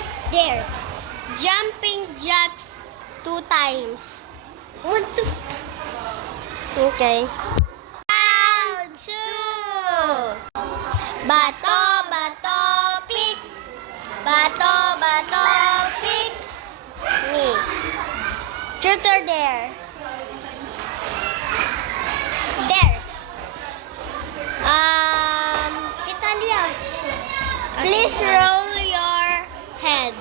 Pick there. Jumping jacks 2 times. 1, 2. Okay. Round 2. Bato, bato, pick. Bato, bato, pick. Me. Truth or dare? Dare. Si Talia. Please roll your head.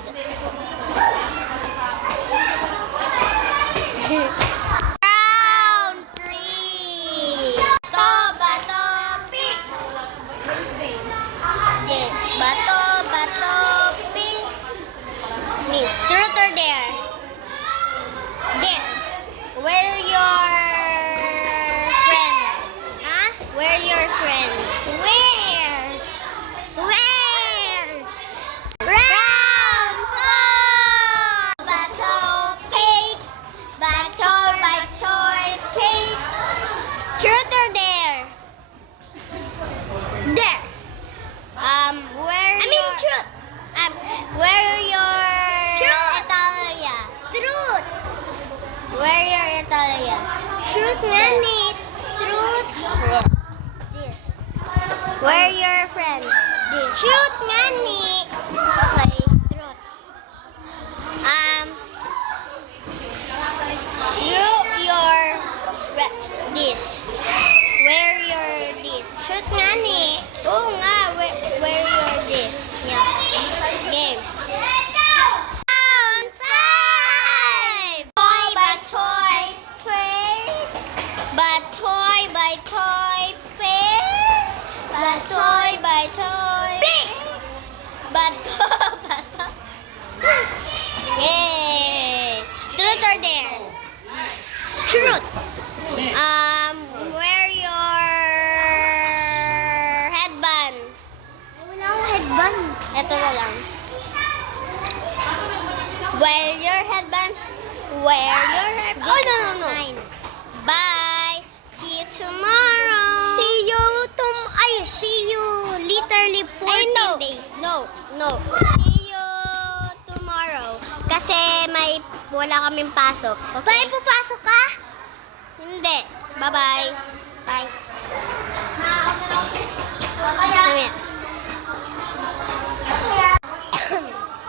Round 3. Bato, bato, pick. Okay. Bato, bato, pick. Me. Truth or dare? Dare. Where your friend? Huh? Where your friend? Where? Where? Round 4. Bato, pick. Bato, bato, pick. Truth or dare? Dare. Truth. Where your Italia? Truth. Where your Italia? Truth nga ni. Truth. Yes. This. Where your friend? This. Truth nga ni. Okay. Truth. This. Where your this? Truth nga ni. Oo nga. Where your this? Yeah. Game. Round 5. Toy by toy, pick. Batoy by toy, pick. Batoy by toy, pick. Bato, bato. Yay. Truth or dare? Truth. Wear your headband. Wala akong headband. Ito na lang. Wear your headband. Wear your headband. Oh, no. Bye. See you tomorrow. See you literally 14 days. No. See you tomorrow. Kasi wala kaming pasok. Okay? May pupasok ka? Hindi. Bye-bye. Bye. Bye.